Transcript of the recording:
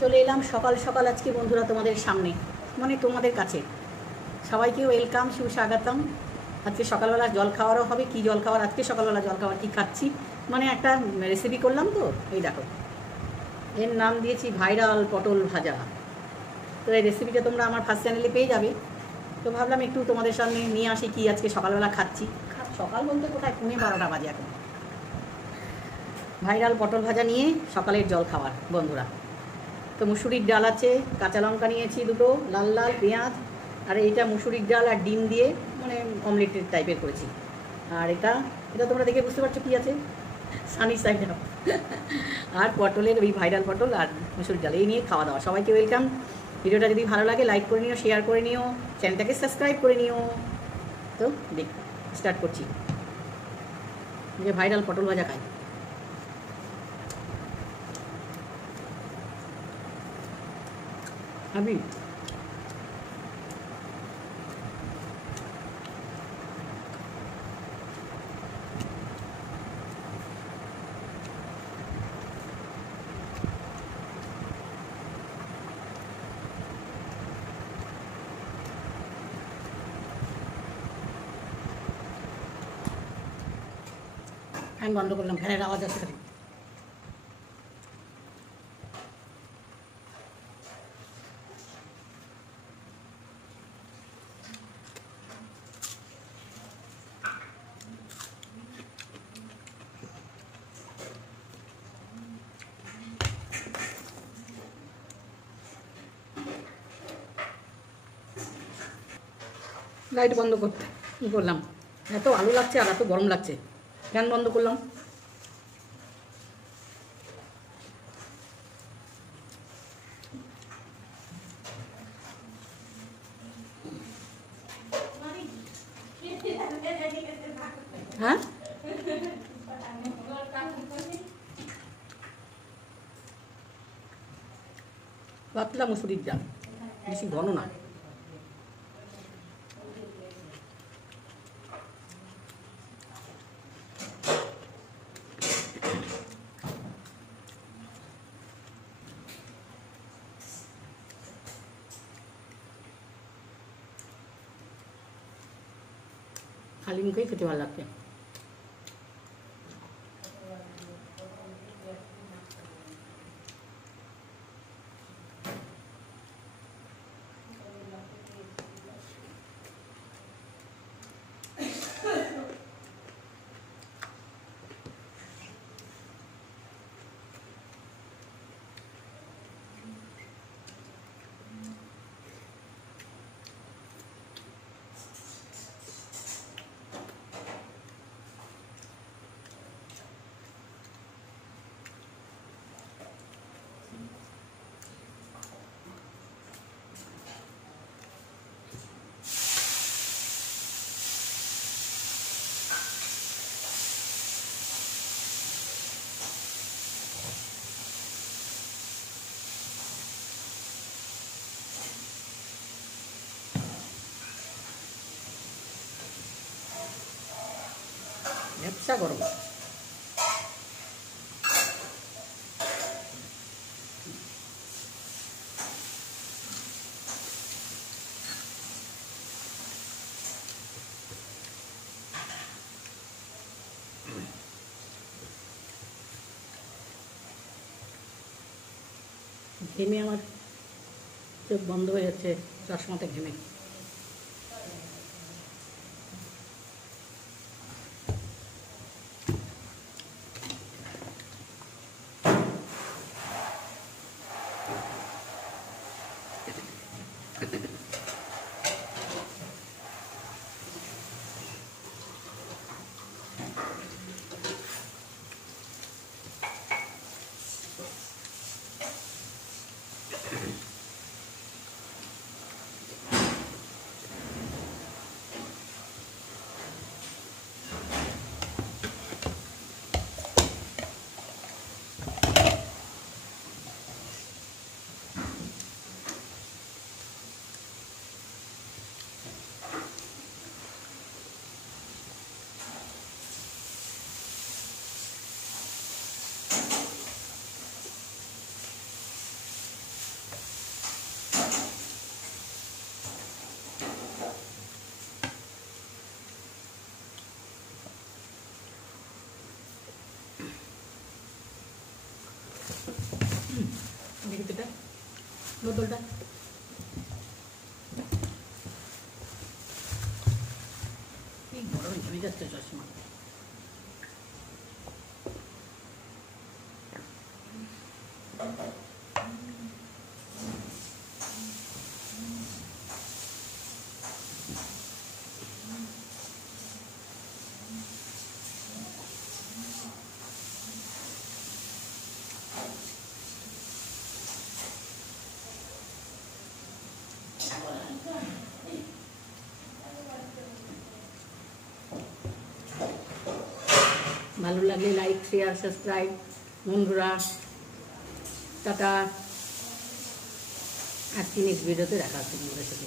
চলে এলাম সকাল সকাল আজকে বন্ধুরা তোমাদের সামনে, মানে তোমাদের কাছে। সবাইকে ওয়েলকাম, সুস্বাগতম। আজকে সকালবেলা জল খাওয়ারও হবে। কি জল খাওয়ার আজকে সকালবেলা জল খাওয়ার কী খাচ্ছি, মানে একটা রেসিপি করলাম তো, এই দেখো। এর নাম দিয়েছি ভাইরাল পটল ভাজা। তো এই রেসিপিটা তোমরা আমার ফার্স্ট চ্যানেলে পেয়ে যাবে। তো ভাবলাম একটু তোমাদের সামনে নিয়ে আসি কি আজকে সকালবেলা খাচ্ছি। সকাল বলতে কোথায়, 12:30 বাজে এখন। ভাইরাল পটল ভাজা নিয়ে সকালের জল খাওয়ার বন্ধুরা। তো মুসুরির ডাল আছে, কাঁচা লঙ্কা নিয়েছি দুটো, লাল লাল পেঁয়াজ, আর এইটা মুসুরির ডাল আর ডিম দিয়ে মানে অমলেটের টাইপের করেছি। আর এটা এটা তোমরা দেখে বুঝতে পারছো কী আছে, সানি সাইড আপ। আর পটলের ওই ভাইরাল পটল আর মুসুরির ডাল, এই নিয়ে খাওয়া দাওয়া। সবাইকে ওয়েলকাম। ভিডিওটা যদি ভালো লাগে লাইক করে নিও, শেয়ার করে নিও, চ্যানেলটাকে সাবস্ক্রাইব করে নিও। তো দেখ স্টার্ট করছি। যে ভাইরাল পটল ভাজা খাই। আমি ফ্যান বন্ধ করলাম, ফ্যানের আওয়াজ আসতে থাকে। লাইট বন্ধ করতে কী করলাম, এত আলো লাগছে আর এত গরম লাগছে, ফ্যান বন্ধ করলাম। হ্যাঁ, পাতলা মুসুরির ডাল, বেশি ঘন না। খালি মুখেই খেতে ভালো লাগছে। ব্যবসা গরম। ঘেমে আমার চোখ বন্ধ হয়ে যাচ্ছে, চশমাতে ঘেমে। বোতলটা কি গরম ঝুড়ি যাচ্ছে চশমা। ভালো লাগলে লাইক শেয়ার সাবস্ক্রাইব বন্ধুরা। টাটা। আজকে নেক্সট ভিডিওতে দেখা হচ্ছে তোমাদের সাথে।